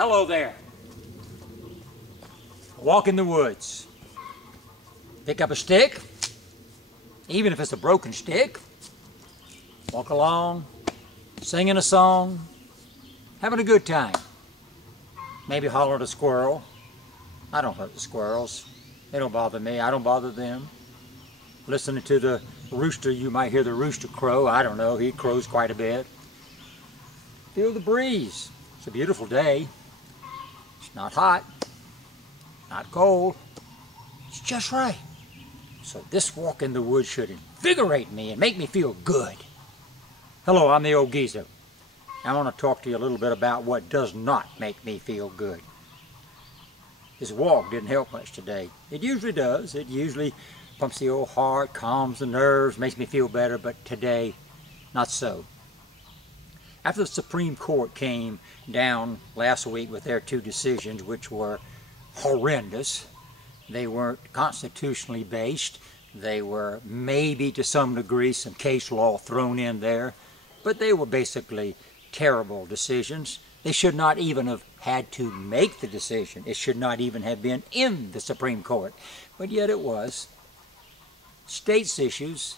Hello there. Walk in the woods. Pick up a stick, even if it's a broken stick. Walk along, singing a song, having a good time. Maybe holler at a squirrel. I don't hurt the squirrels. They don't bother me. I don't bother them. Listening to the rooster, you might hear the rooster crow. I don't know, he crows quite a bit. Feel the breeze. It's a beautiful day. It's not hot, not cold. It's just right. So this walk in the woods should invigorate me and make me feel good. Hello, I'm the Old Geezer. I want to talk to you a little bit about what does not make me feel good. This walk didn't help much today. It usually does. It usually pumps the old heart, calms the nerves, makes me feel better, but today, not so. After the Supreme Court came down last week with their two decisions, which were horrendous, they weren't constitutionally based, they were maybe to some degree some case law thrown in there, but they were basically terrible decisions. They should not even have had to make the decision. It should not even have been in the Supreme Court, but yet it was. States' issues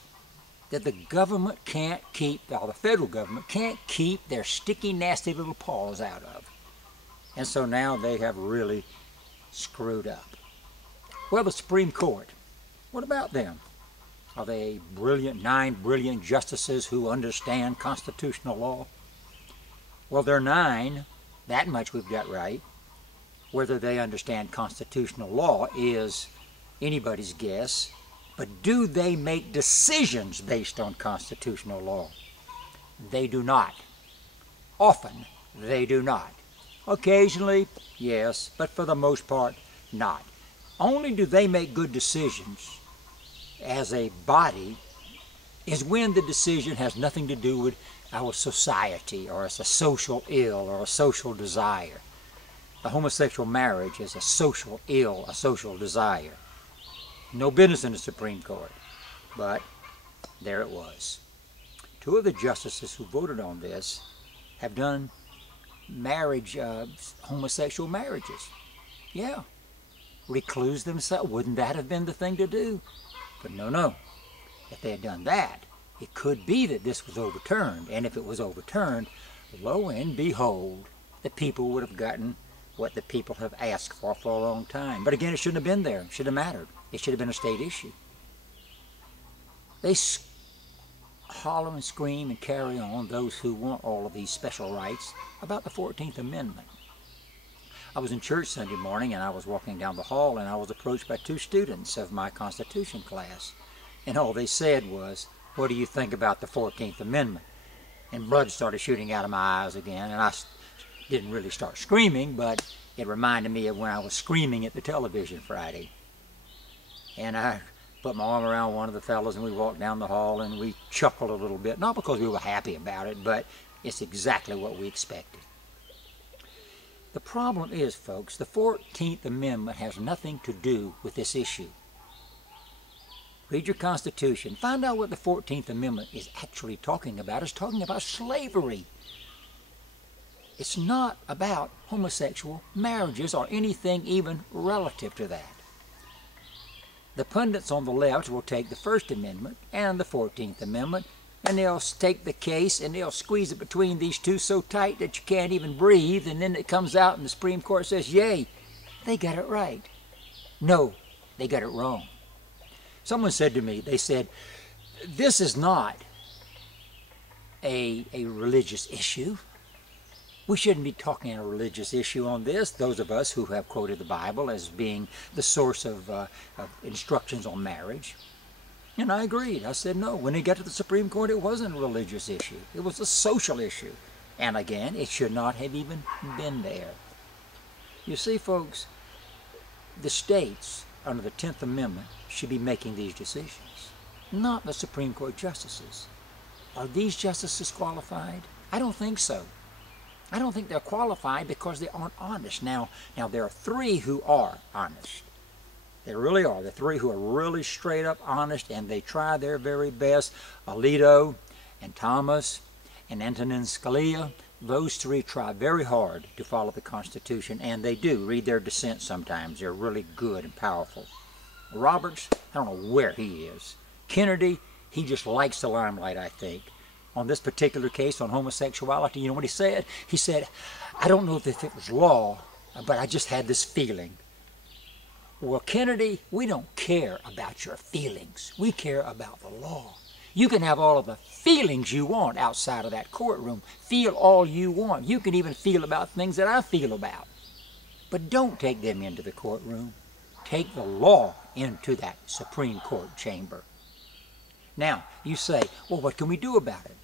that the government can't keep, or the federal government can't keep their sticky, nasty little paws out of. And so now they have really screwed up. Well, the Supreme Court, what about them? Are they brilliant, 9 brilliant justices who understand constitutional law? Well, they're 9, that much we've got right. Whether they understand constitutional law is anybody's guess. But do they make decisions based on constitutional law? They do not. Often, they do not. Occasionally, yes, but for the most part, not. Only do they make good decisions as a body is when the decision has nothing to do with our society, or it's a social ill or a social desire. The homosexual marriage is a social ill, a social desire. No business in the Supreme Court, but there it was. 2 of the justices who voted on this have done homosexual marriages. Yeah, recluse themselves. Wouldn't that have been the thing to do? But no. If they had done that, it could be that this was overturned. And if it was overturned, lo and behold, the people would have gotten what the people have asked for a long time. But again, it shouldn't have been there. It shouldn't have mattered. It should have been a state issue. They holler and scream and carry on, those who want all of these special rights, about the 14th Amendment. I was in church Sunday morning and I was walking down the hall and I was approached by 2 students of my Constitution class. And all they said was, "What do you think about the 14th Amendment?" And blood started shooting out of my eyes again, and I didn't really start screaming, but it reminded me of when I was screaming at the television Friday. And I put my arm around one of the fellows and we walked down the hall and we chuckled a little bit, not because we were happy about it, but it's exactly what we expected. The problem is, folks, the 14th Amendment has nothing to do with this issue. Read your Constitution. Find out what the 14th Amendment is actually talking about. It's talking about slavery. It's not about homosexual marriages or anything even relative to that. The pundits on the left will take the First Amendment and the 14th Amendment, and they'll take the case and they'll squeeze it between these two so tight that you can't even breathe, and then it comes out and the Supreme Court says, yay, they got it right. No, they got it wrong. Someone said to me, they said, this is not a religious issue. We shouldn't be talking a religious issue on this, those of us who have quoted the Bible as being the source of instructions on marriage. And I agreed. I said, no, when it got to the Supreme Court, it wasn't a religious issue. It was a social issue. And again, it should not have even been there. You see, folks, the states, under the 10th Amendment, should be making these decisions, not the Supreme Court justices. Are these justices qualified? I don't think so. I don't think they're qualified because they aren't honest. Now there are 3 who are honest. They really are. The 3 who are really straight up honest, and they try their very best. Alito and Thomas and Antonin Scalia, those three try very hard to follow the Constitution, and they do. Read their dissents sometimes. They're really good and powerful. Roberts, I don't know where he is. Kennedy, he just likes the limelight, I think. On this particular case on homosexuality, you know what he said? He said, I don't know if it was law, but I just had this feeling. Well, Kennedy, we don't care about your feelings. We care about the law. You can have all of the feelings you want outside of that courtroom. Feel all you want. You can even feel about things that I feel about. But don't take them into the courtroom. Take the law into that Supreme Court chamber. Now, you say, well, what can we do about it?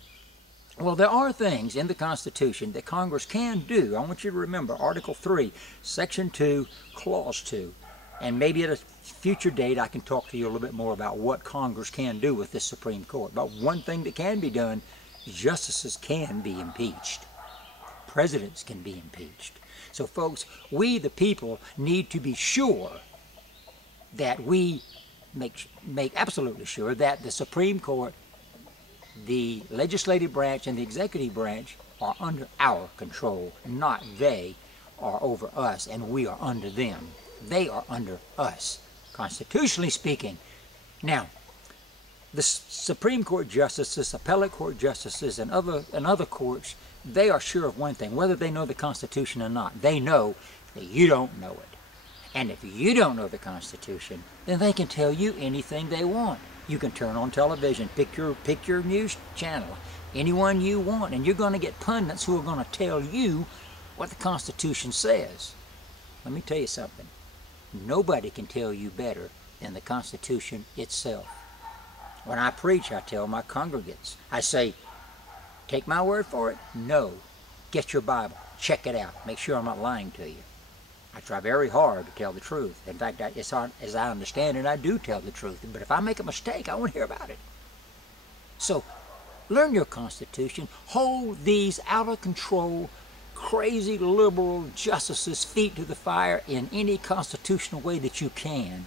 Well, there are things in the Constitution that Congress can do. I want you to remember Article 3, Section 2, Clause 2. And maybe at a future date I can talk to you a little bit more about what Congress can do with this Supreme Court. But one thing that can be done, justices can be impeached. Presidents can be impeached. So folks, we the people need to be sure that we make absolutely sure that the Supreme Court, the legislative branch and the executive branch are under our control, not they are over us and we are under them. They are under us, constitutionally speaking. Now, the Supreme Court justices, appellate court justices, and other courts, they are sure of one thing, whether they know the Constitution or not. They know that you don't know it. And if you don't know the Constitution, then they can tell you anything they want. You can turn on television, pick your news channel, anyone you want, and you're going to get pundits who are going to tell you what the Constitution says. Let me tell you something. Nobody can tell you better than the Constitution itself. When I preach, I tell my congregants, I say, take my word for it? No. Get your Bible. Check it out. Make sure I'm not lying to you. I try very hard to tell the truth. In fact, as I understand it, I do tell the truth. But if I make a mistake, I want to hear about it. So, learn your Constitution. Hold these out-of-control, crazy liberal justices' feet to the fire in any constitutional way that you can.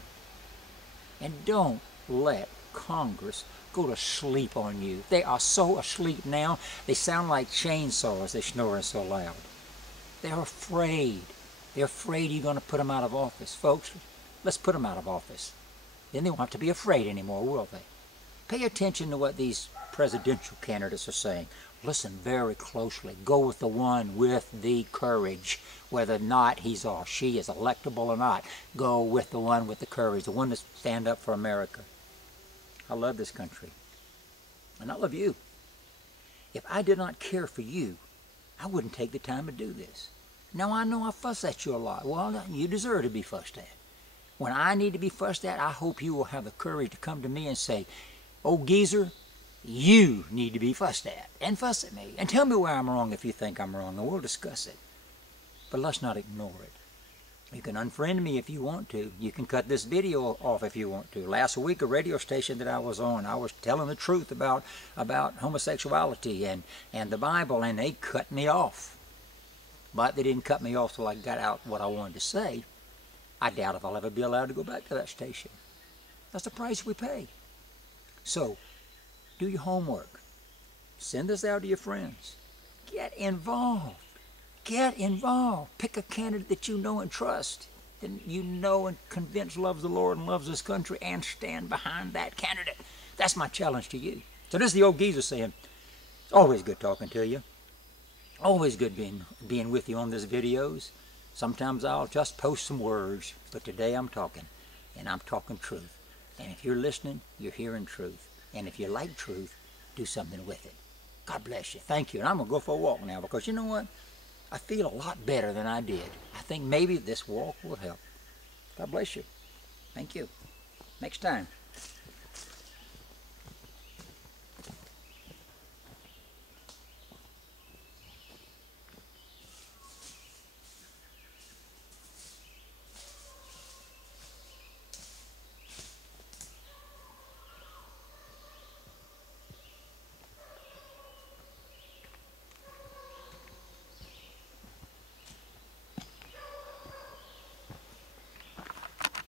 And don't let Congress go to sleep on you. They are so asleep now, they sound like chainsaws. They're snoring so loud. They're afraid. They're afraid you're going to put them out of office. Folks, let's put them out of office. Then they won't have to be afraid anymore, will they? Pay attention to what these presidential candidates are saying. Listen very closely. Go with the one with the courage. Whether or not he's or she is electable or not, go with the one with the courage, the one that stand up for America. I love this country. And I love you. If I did not care for you, I wouldn't take the time to do this. Now I know I fuss at you a lot. Well, you deserve to be fussed at. When I need to be fussed at, I hope you will have the courage to come to me and say, oh, geezer, you need to be fussed at, and fuss at me, and tell me where I'm wrong if you think I'm wrong, and we'll discuss it. But let's not ignore it. You can unfriend me if you want to. You can cut this video off if you want to. Last week, a radio station that I was on, I was telling the truth about homosexuality and the Bible, and they cut me off. But they didn't cut me off till I got out what I wanted to say. I doubt if I'll ever be allowed to go back to that station. That's the price we pay. So, do your homework. Send this out to your friends. Get involved. Get involved. Pick a candidate that you know and trust, that you know and convinced loves the Lord and loves this country, and stand behind that candidate. That's my challenge to you. So this is the old geezer saying, it's always good talking to you. Always good being with you on these videos. Sometimes I'll just post some words, but today I'm talking, and I'm talking truth. And if you're listening, you're hearing truth. And if you like truth, do something with it. God bless you. Thank you. And I'm going to go for a walk now, because you know what? I feel a lot better than I did. I think maybe this walk will help. God bless you. Thank you. Next time.